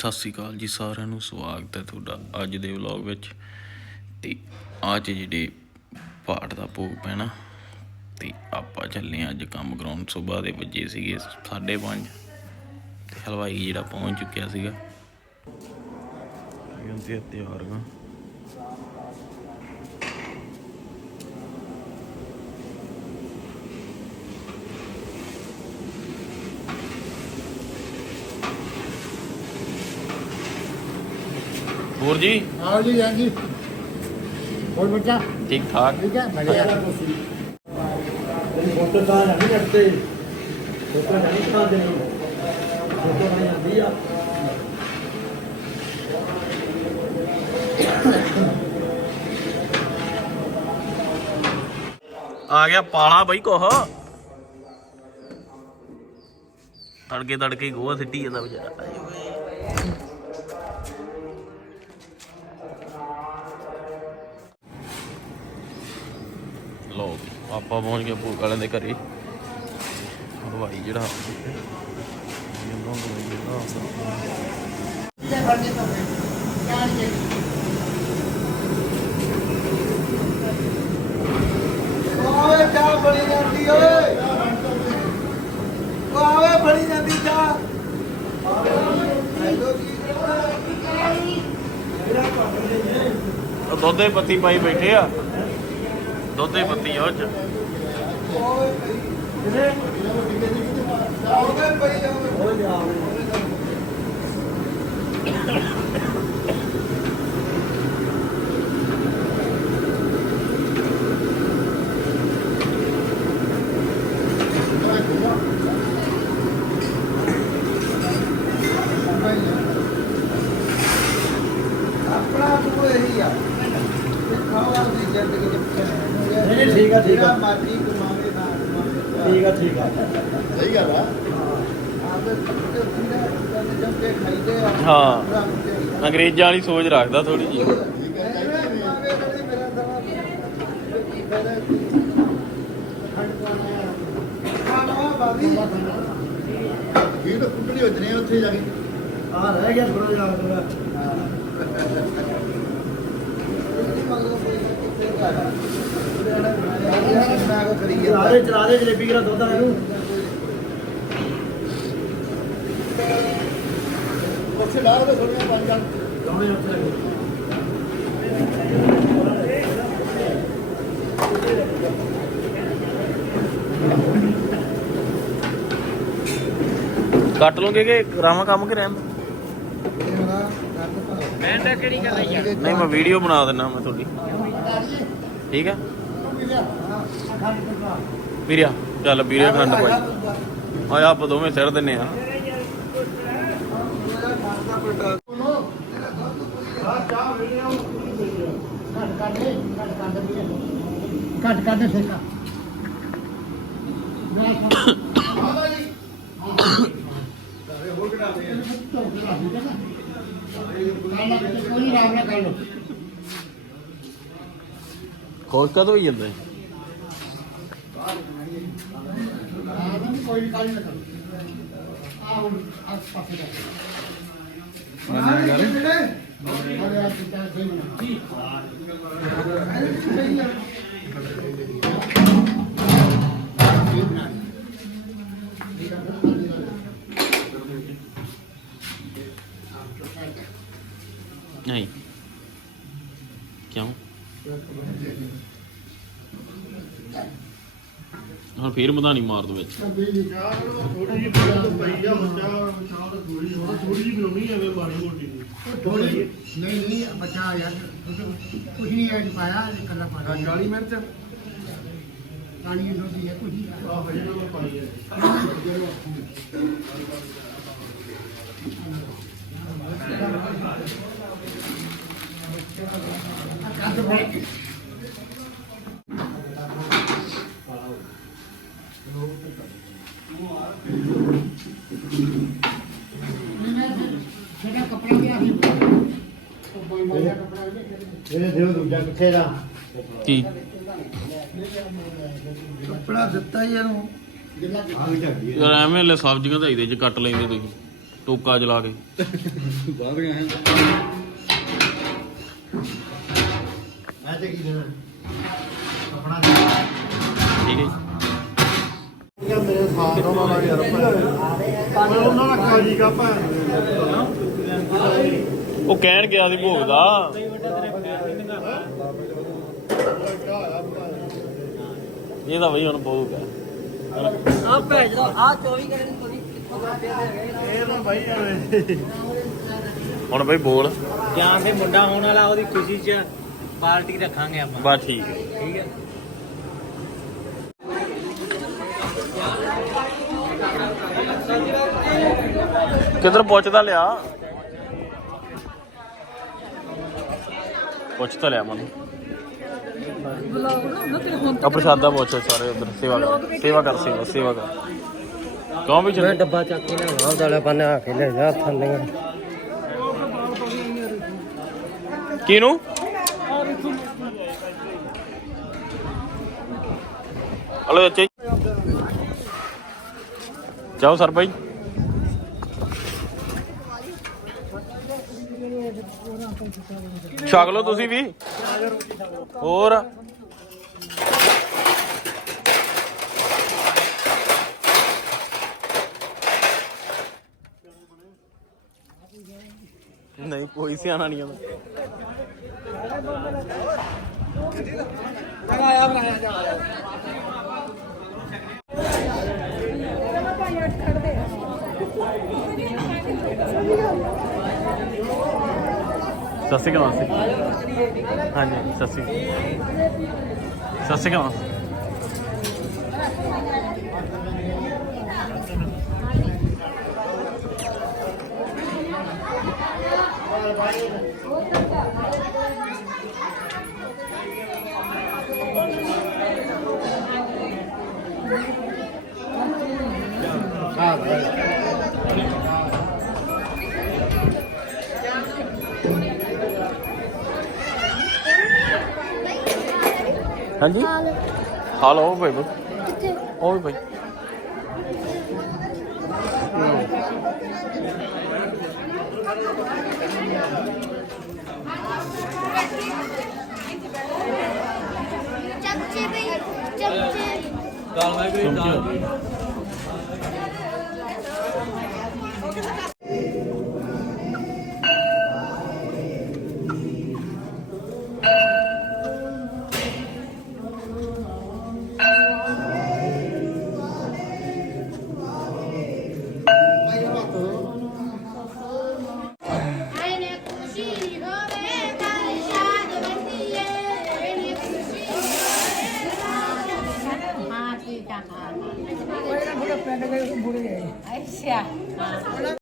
ਸਤਿ ਸ਼੍ਰੀ ਅਕਾਲ ਜੀ ਸਾਰਿਆਂ ਨੂੰ, ਸਵਾਗਤ ਹੈ ਤੁਹਾਡਾ ਅੱਜ ਦੇ ਵਲੌਗ ਵਿੱਚ। ਤੇ ਅੱਜ ਜਿਹੜੇ ਪਾਠ ਦਾ ਭੋਗ ਪੈਣਾ, ਤੇ ਆਪਾਂ ਚੱਲੇ ਹਾਂ ਅੱਜ ਕੰਮ ਕਰਾਉਣ। ਸਵੇਰ ਦੇ ਵਜੇ ਸੀਗੇ 5:30 ਤੇ ਹਲਵਾਈ ਜਿਹੜਾ ਪਹੁੰਚ ਚੁੱਕਿਆ ਸੀਗਾ। ਇਹ ਹੁੰਦੇ ਤਿਆਰ, ਹਾਂ। ਹੋਰ ਜੀ? ਆਓ ਜੀ ਹਾਂ ਜੀ। ਹੋਰ ਬੱਚਾ? ਠੀਕ ਠਾਕ। ਠੀਕ ਹੈ ਮਜ਼ਾ ਆ ਰਿਹਾ ਤੇਰੀ ਫੋਟੋ ਤਾਂ ਨਹੀਂ ਅੱਤੇ। ਫੋਟੋ ਨਹੀਂ ਤਾਂ ਦੇ ਫੋਟੋ ਨਹੀਂ ਆਂਦੀ ਆ ਆ ਗਿਆ ਪਾਲਾ ਬਈ ਕੋਹ ਤੜਕੇ ਤੜਕੇ ਗੋਹਾ ਸਿੱਟੀ ਜਾਂਦਾ ਵਿਚਾਰਾ। ਆਏ ਓਏ ਲੋ ਆਪਾਂ ਪਹੁੰਚ ਗਏ ਭੂਕ ਵਾਲਿਆਂ ਦੇ ਘਰੇ। ਹਲਵਾਈ ਜਿਹੜਾ ਓਏ ਚਾਹ ਬਣੀ ਜਾਂਦੀ ਓਏ ਓਏ ਬਣੀ ਜਾਂਦੀ ਚਾਹ ਉਹ ਦੁੱਧ ਦੇ ਪੱਤੀ ਪਾਈ ਬੈਠੇ ਆ। ਦੁੱਧ ਦੇ ਪੱਤੀ ਆ ਉਹ ਚ। ਹਾਂ। ਅੰਗਰੇਜ਼ਾਂ ਵਾਲੀ ਸੋਚ ਰੱਖਦਾ ਥੋੜੀ ਜੀ ਗੀਤ ਕੁੱਟਣੀ ਵੱਜਣੇ ਆ ਉੱਥੇ ਜਾ ਕੇ ਆ ਰਹਿ ਗਿਆ ਥੋੜਾ ਜਿਹਾ ਆਪਣਾ ਚਲਾ ਦੇ ਜਲੇਬੀ ਦਾ ਦੁੱਧ ਆ ਇਹਨੂੰ ਕੱਟ ਲੋਗੇ ਕਿ ਕਰਾਵਾਂ ਕੰਮ ਕਿ ਰਹਿਣ ਮੈਂ ਤਾਂ ਕਿਹੜੀ ਗੱਲ ਹੈ ਨਹੀਂ ਮੈਂ ਵੀਡੀਓ ਬਣਾ ਦਿੰਦਾ ਮੈਂ ਤੁਹਾਡੀ। ਠੀਕ ਹੈ ਵੀਰਿਆ ਚੱਲ ਵੀਰੇ ਖੰਡ ਭਾਈ ਆ ਆਪਾਂ ਦੋਵੇਂ ਸਿਰ ਦਿੰਨੇ ਆ। ਕੱਟ ਕੱਟ ਸੇਕਾ ਕੋਈ ਰਾਮ ਨਾ ਕਰ ਲੋ ਖੋਜ ਕਦੋਂ ਹੋਈ ਜਾਂਦਾ? ਕੋਈ ਕਾਲੀ ਨਾ ਕਰ ਆ ਹੁਣ ਆਸ ਪਾਸੇ ਦਾ నారాయణ గారు Này. ਹੁਣ ਫੇਰ ਮਧਾਣੀ ਮਾਰ ਦੋ ਵਿੱਚ। ਥੋੜੀ ਜਿਹੀ ਬਣਾ ਪਈ ਆ ਬੱਚਾ ਤਾਂ ਥੋੜੀ ਹੋਣਾ ਥੋੜੀ ਜਿਹੀ ਬਣਾਉਣੀ ਐਵੇਂ ਮਾੜੀ ਮੋਟੀ। ਦੀ ਥੋੜੀ ਨਹੀਂ ਨਹੀਂ ਬਚਾ ਯਾਰ ਕੁਝ ਨਹੀਂ ਐਡ ਪਾਇਆ ਕੱਲਾ ਪਾਇਆ ਕਾਲੀ ਮਿਰਚ ਹੈ ਕੁਝ ਨਹੀਂ। ਆ ਹਜੇ ਨਾ ਪਾਈ ਹੈ ਕੱਦ ਫੜ ਜਿਹੜਾ ਕਪੜਾ ਵੀ ਆਹੀ ਉਹ ਕੋਈ ਮਾਇਆ ਕਪੜਾ ਵੀ ਇਹਨੇ ਦਿਓ ਦੂਜਾ ਕਿੱਥੇ ਦਾ ਕੀ? ਕੱਪੜਾ ਦਿੱਤਾ ਹੀ ਇਹਨੂੰ। ਜਿੰਨਾ ਆ ਵੀ ਝੱਗੀ ਯਾਰ ਐਵੇਂ ਲੈ ਸਬਜ਼ੀਆਂ ਤਾਂ ਇਹਦੇ ਚ ਕੱਟ ਲੈਂਦੇ ਤੁਸੀਂ ਟੋਕਾ ਜਲਾ ਕੇ। ਬਾਹਰ ਗਏ ਹਾਂ। ਮੈਂ ਤੇ ਕੀ ਦੇਣਾ? ਆਪਣਾ ਠੀਕ ਹੈ ਜੀ। ਮੇਰੇ ਸਾਥ ਉਹਨਾਂ ਨਾਲ ਯਾਰ ਭੈਣ ਮੈਂ ਉਹਨਾਂ ਨਾਲ ਕਾਜੀ ਕਾ ਭੈਣ ਉਹ ਕਹਿਣ ਗਿਆ ਸੀ ਭੋਗ ਦਾ। ਇਹ ਤਾਂ ਬਈ ਹੁਣ ਭੋਗ ਹੈ। ਆ ਭੇਜ ਦੋ ਆ 24 ਕਰਨ ਕੋਈ ਕਿੱਥੋਂ ਦਾ ਪਿਆ ਹੈਗਾ ਇਹ ਤਾਂ ਬਾਈ ਐਵੇਂ ਹੁਣ ਬਈ ਬੋਲ। ਜਾਂ ਫੇ ਮੁੰਡਾ ਹੋਣ ਵਾਲਾ ਉਹਦੀ ਖੁਸ਼ੀ 'ਚ ਪਾਰਟੀ ਰੱਖਾਂਗੇ ਆਪਾਂ। ਬਸ ਠੀਕ ਹੈ। ਠੀਕ ਹੈ। ਕਿੱਧਰ ਪੁੱਛਦਾ ਲਿਆ? ਪੁੱਛ ਤਾਂ ਲਿਆ ਮਨ। ਆ ਪ੍ਰਸ਼ਾਦਾ ਪੁੱਛ ਸਾਰੇ ਉਧਰ ਸੇਵਾ ਕਰ ਸੇਵਾ ਕਰ ਸੇਵਾ ਸੇਵਾ ਕਰ। ਕੌਣ ਵੀ ਚੱਲ? ਡੱਬਾ ਚੱਕ ਕੇ ਲਿਆਵਾਂ ਉਹਦਾ ਲੈ ਬਣਾ ਕੇ ਲੈ ਜਾ ਥੱਲੇ ਕਿਹਨੂੰ? ਹਲੋ ਅੱਛੇ ਜਾਓ ਸਰ ਭਾਈ ਛਕ ਲਓ ਤੁਸੀਂ ਵੀ। ਹੋਰ। ਨਹੀਂ ਕੋਈ ਸਿਆਣਾ ਨਹੀਂ ਆਉਂਦਾ ਸਤਿ ਸ਼੍ਰੀ ਅਕਾਲ ਮਾਸੀ ਹਾਂਜੀ ਸਤਿ ਸ਼੍ਰੀ ਅਕਾਲ ਸਤਿ ਸ਼੍ਰੀ ਅਕਾਲ ਮਾਸੀ ਹਾਂਜੀ? ਖਾ ਲਓ ਭਾਈ ਭਾਈ ਉਹ ਵੀ ਭਾਈ ਚਮਚੇ ਵੀ ਚਮਚੇ। ਚਮਚੇ ਆਇਨੇ ਅੱਛਾ ਹਾਂ